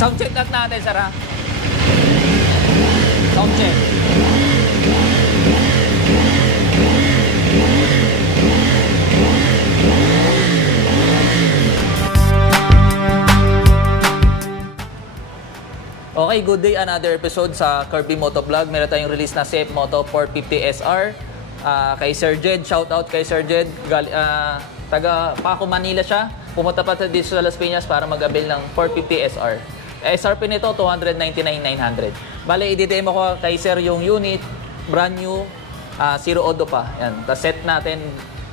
Sound check natin, sir, ha? Sound check. Okay, good day. Another episode sa Kirby Motovlog. Meron tayong release na CF Moto 450 SR. Kay Sir Jed, shout out kay Sir Jed. Taga Paco, Manila siya. Pumunta pa dito sa Las Piñas para mag-avail ng 450 SR. SRP nito, 299,900. Bale, i-demo ko kay Sir yung unit, brand new, zero odo pa. Yan. Tapos set natin,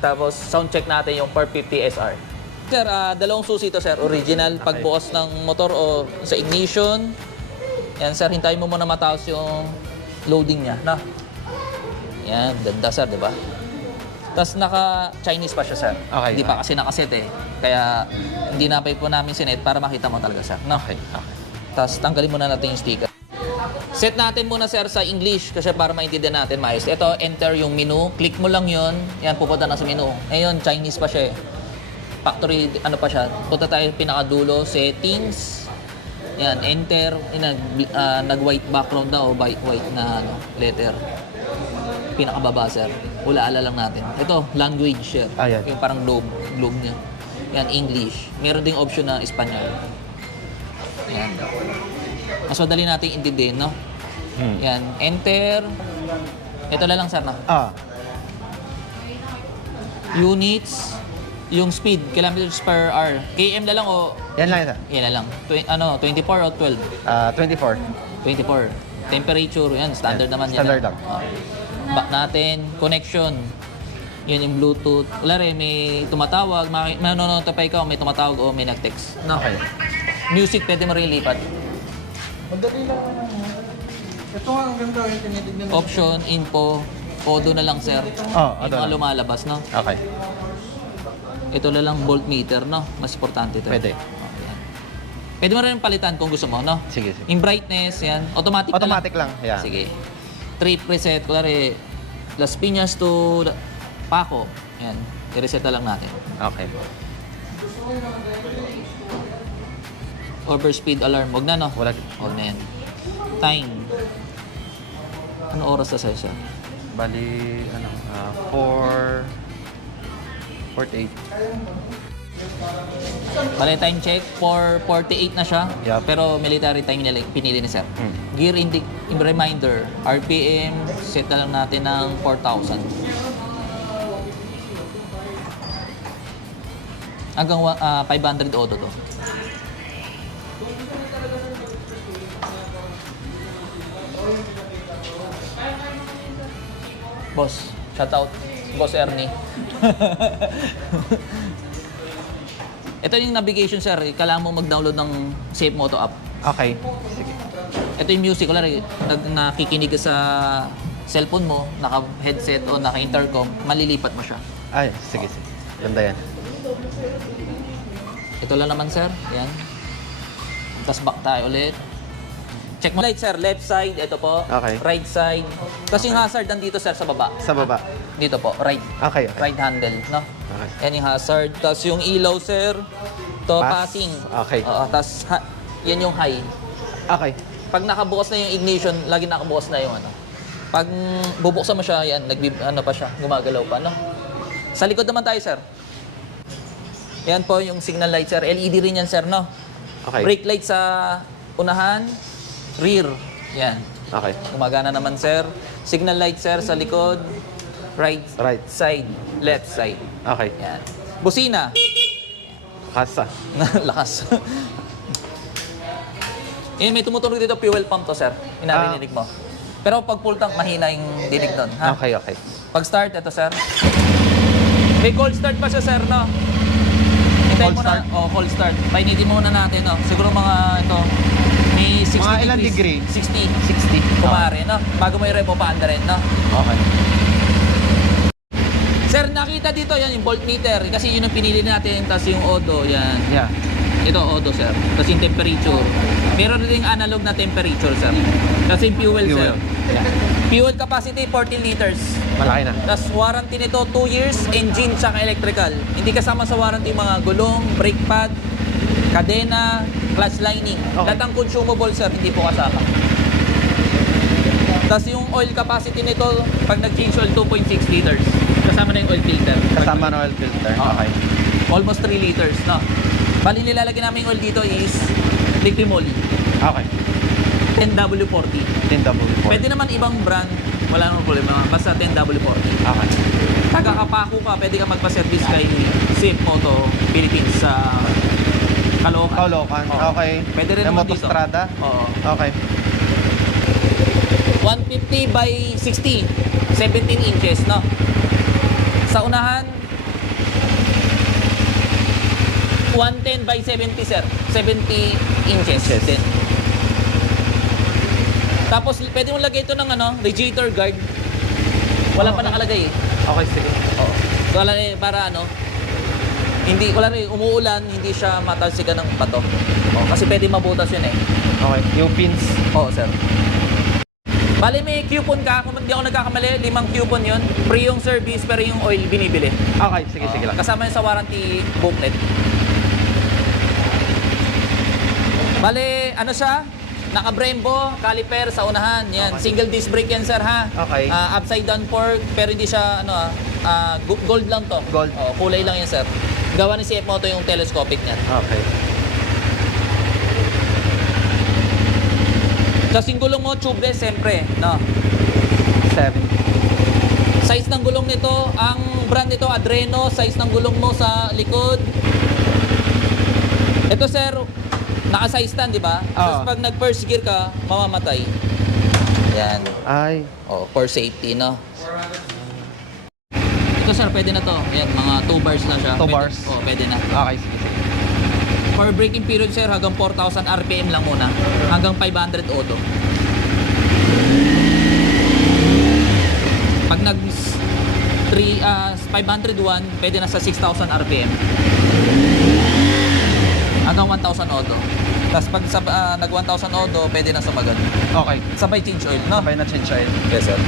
tapos sound check natin yung 450 SR. Sir, dalawang susi to, sir. Original, pagbukas ng motor o sa ignition. Yan, sir, hintayin mo muna mataos yung loading niya, na. Yan, ganda, sir, di ba? Tapos naka-Chinese pa siya, sir. Okay. Hindi pa kasi nakaset eh. Kaya hindi na po namin sinet para makita mo talaga, sir. No? Okay. Tapos tanggalin muna natin yung sticker. Set natin muna, sir, sa English kasi para maintindihan natin maayos. Ito, enter yung menu. Click mo lang yun. Yan, pupunta na sa menu. Ngayon, Chinese pa siya eh. Factory, ano pa siya. Punta tayo pinakadulo, settings. Yan, enter. Nag-white background na o white na letter. Pinakababa, sir. Ula-ala lang natin. Ito, language, sir. Yan. Yung parang globe niya. Yan, English. Meron ding option na Espanyol. Yan. Mas madali natin intindihin, no? Yan, enter. Ito na lang, sir, na. Units. Yung speed, kilometers per hour. KM na lang o... Yan lang, sir. Yan na lang. 24 o 12? 24. 24. Temperature, yan. Standard naman yan. Standard lang. Back natin. Connection. Yun yung Bluetooth. Wala rin, may tumatawag. Manonotify ka o may tumatawag o may nag-text. No? Okay. Music, pwede mo rin lipat. Madali lang naman. Ito nga, ang ganda yung tinitignan. Option, info, odo na lang, sir. Yung mga lang. lumalabas, no? Okay. Ito na lang voltmeter, no? Mas importante ito. Pwede. Okay, yan. Pwede mo rin palitan kung gusto mo, no? Sige, sige. Yung brightness, yan. Automatic, Automatic lang. Yeah. Sige. Trip reset. Kulari, Las Piñas to Paco. Yan. I-reset na lang natin. Okay. Overspeed alarm. Huwag na, no? Wala. Huwag na yan. Time. Ano oras na sa'yo, sir? Bali, 4:48. Bale, time check. 4:48 na siya. Yup. Pero military time nila pinili ni sir. Gear reminder. RPM, set na lang natin ng 4,000. Hanggang 500 auto to. Boss, shout out. Boss Ernie. Ito yung navigation, sir. Kailangan mo mag-download ng Safe Moto app. Okay. Sige. Ito yung music. Wala rin, nakikinig ka sa cellphone mo, naka-headset o naka-intercom, malilipat mo siya. Ay, sige, sige. Ganda yan. Ito lang naman, sir. Yan. Tapos back tayo ulit. Check mo. Light, sir. Left side. Ito po. Okay. Right side. Tapos yung hazard nandito, sir, sa baba. Sa baba. Dito po. Right. Okay. Right handle, no? Okay. Yan yung hazard. Tapos yung ilaw, sir. To passing. Okay. Tapos yan yung high. Okay. Pag nakabukas na yung ignition, lagi nakabukas na yung ano. Pag bubuksan mo siya, yan, ano pa siya, gumagalaw pa, no? Sa likod naman tayo, sir. Yan po yung signal light, sir. LED rin yan, sir, no? Okay. Brake light sa unahan, rear. Yan. Okay. Gumagana naman, sir. Signal light, sir, sa likod, right side, left side. Okay. Yan. Busina. Kasa. Lakas. Yan, may tumutunog dito, fuel pump to, sir. Inarinig mo. Pero pag full tank, mahina yung dinig doon. Ha? Okay, okay. Pag start, ito, sir. May cold start pa siya, sir, no? Hintayin Cold mo start? na. Oh, cold start. Painitin muna natin, no? Siguro mga, ito, may 60 Mga ilang degrees. degree? 60. Kumari, no? Bago may repo pa under rin, no? Okay. Sir, nakita dito, yan, yung voltmeter. Kasi yun ang pinili natin, tapos yung odo, yan. Yeah. Ito, odo, sir. Tapos yung temperature. Meron rin analog na temperature, sir. Kasi yung fuel, sir. Yeah. Fuel capacity, 40 liters. Malaki na. Tapos warranty nito, 2 years, engine, tsaka electrical. Hindi kasama sa warranty mga gulong, brake pad, kadena, clutch lining. Okay. Lahat ng consumable, sir, hindi po kasama. Tapos yung oil capacity nito, pag nag-change oil, 2.6 liters. Kasama na yung oil filter. Kasama na oil filter. Oo. Okay. Almost 3 liters, no? Bali, nilalagyan namin yung oil dito is liquid moly. Okay. 10W40. 10W4. Pwede naman ibang brand, wala namang problema. Basta 10W40. Okay. Taga-Kapako ka, pwede ka magpa-service kay Safe Moto Philippines sa Caloocan. Caloocan. Oo. Okay. Pwede rin Yung naman dito. Motostrada? Oo. Okay. 150 by 60, 17 inches, no? Sa unahan, 110 by 70, sir. 70 inches din. Tapos, pwede mong lagay ito ng radiator guard. Wala pa nakalagay eh. Okay, sige. Oo. So, wala rin, para wala rin, umuulan, hindi siya matalsikan ng bato. Oo, kasi pwede mabutas yun eh. Okay. Yung pins. Oo, sir. Bali, may coupon ka. Kung hindi ako nagkakamali, 5 coupon yun. Free yung service, pero yung oil binibili. Okay, sige lang. Kasama yun sa warranty booklet. Bali, siya? Naka-Brembo, caliper sa unahan. Yan, Okay. single disc brake yan, sir, ha? Okay. Upside down fork, pero hindi siya, gold lang to. Gold. Kulay lang yan, sir. Gawa ni CF Moto yung telescopic niya. Okay. Kasi yung gulong mo, tubeless, siyempre, no? 70. Size ng gulong nito, ang brand nito, Adreno, size ng gulong mo sa likod. Ito, sir, naka-size stand, di ba? Tapos pag nag-first gear ka, mamamatay. Yan. Ay. For safety, no? Ito, sir, pwede na to. Yan, mga 2 bars na siya. 2 Pwede- bars? Pwede na. Okay, sige. For braking period, sir, hanggang 4,000 RPM lang muna. Hanggang 500 auto. Pag 501, pwede na sa 6,000 RPM. Hanggang 1,000 auto. Tapos pag nag 1,000 auto, pwede na sa magano. Okay. Sabay change oil, no? Sabay na change oil. Yes, sir.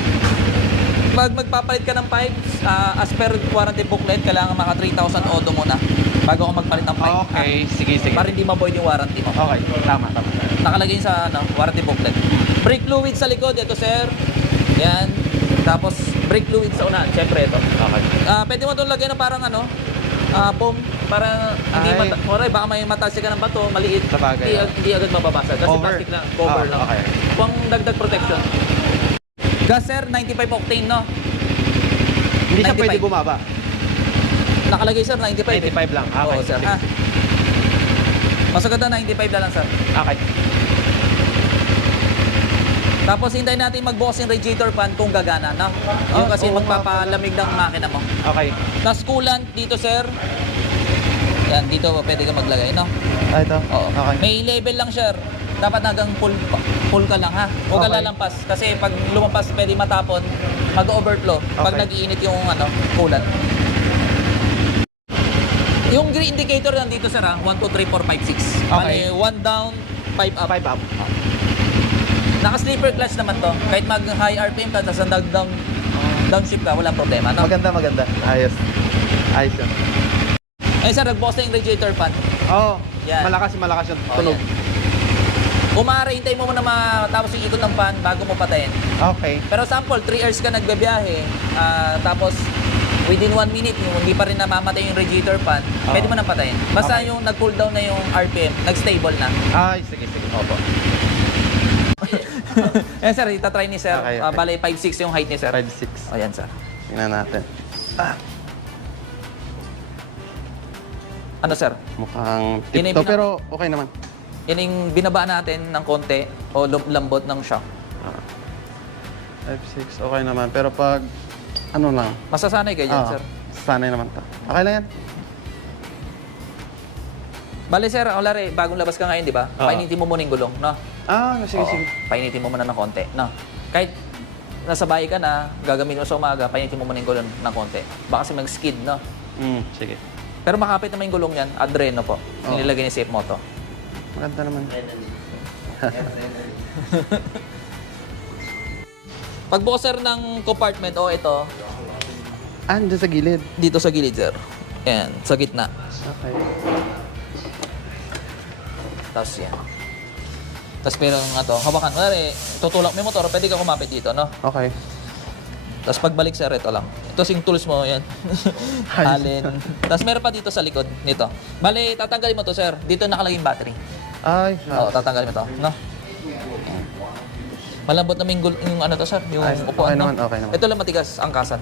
Pag magpapalit ka ng pipes, as per warranty booklet, kailangan maka 3,000 auto muna bago ako magpalit ng pipe. Okay, sige. Para hindi ma-void yung warranty mo. Okay, tama. Nakalagay yun sa warranty booklet. Brake fluid sa likod, ito, sir. Yan. Tapos brake fluid sa unahan, syempre ito. Okay. Pwede mo itong lagyan na parang foam para hindi Ay. baka may matalsik ka ng bato, maliit. Sa bagay, Hindi agad mababasa kasi Cover. plastic lang, cover lang. Okay. Pang dagdag protection. Gas, sir, 95 octane, no? Hindi siya 95. pwede bumaba. Nakalagay, sir, 95. 95 lang. Okay, Oo, sir. sige. Mas agad na 95 na lang, sir. Okay. Tapos hintayin natin magbukas yung radiator fan kung gagana, no? Yung kasi oo nga magpapalamig ng makina mo. Okay. Tapos coolant dito, sir. Yan, dito pwede ka maglagay, no? Ito. Oo. Okay. May level lang, sir. Dapat hanggang full ka lang, ha? Huwag ka Okay. lalampas. Kasi pag lumampas, pwede matapon, mag-overflow. Pag Okay. nag-iinit yung coolant. Yung green indicator nandito, sir, ha? 1, 2, 3, 4, 5, 6. Okay. Bale, 1 down, 5 up. 5 up. Naka-sleeper clutch naman to. Kahit mag-high RPM ka, tapos downshift ka, walang problema, no? Maganda. Ayos. Ayos yun. Eh, sir, nagbukas na yung radiator fan. Oo. Yan. Malakas yung Oh, tunog. yan. Kung maaari, hintay mo muna matapos yung ikot ng fan bago mo patayin. Okay. Pero sample, 3 hours ka nagbabiyahe, tapos within 1 minute, yung hindi pa rin namamatay yung radiator fan, pwede mo nang patayin. Basta Okay. yung nag-cool down na yung RPM, nag-stable na. Ay, sige. Opo. Yan, sir, itatry ni sir. Okay. Bale, 5'6 yung height ni sir. 5'6". O, yan, sir. Tingnan natin. Ano, sir? Mukhang Yun tip to, yung pero okay naman. Yan yung binaba natin ng konti o lambot ng shock. 5'6", okay naman. Pero pag, ano lang. Masasanay kayo dyan, sir. Sanay naman to. Okay lang yan. Bale, sir, Olare, bagong labas ka ngayon, di ba? Painitin mo muna yung gulong, no? Sige. Painitin mo muna ng konti, no? Kahit nasa bahay ka na, gagamitin mo sa umaga, painitin mo muna yung gulong ng konti. Baka kasi mag-skid, no? Sige. Pero makapit naman yung gulong yan, Adreno po. Nilagay ni Safe Moto. Maganda naman. Pagbukas, sir, ng compartment, ito, Dyan sa gilid. dito sa gilid, sir. Yan, sa gitna. Okay. Tapos yan. Tapos meron nga to, hawakan. Kunwari, tutulak mo yung motor, pwede ka kumapit dito, no? Okay. Tapos pagbalik sir, ito lang. Ito sing tools mo, yan. Alin. Tapos meron pa dito sa likod, nito. Bale, tatanggalin mo to sir. Dito nakalagay yung battery. Ay, Oo, tatanggalin mo to, no? Malambot namin yung ano to sir, yung Ay, upuan, okay no? naman, okay naman. Ito lang matigas, angkasan.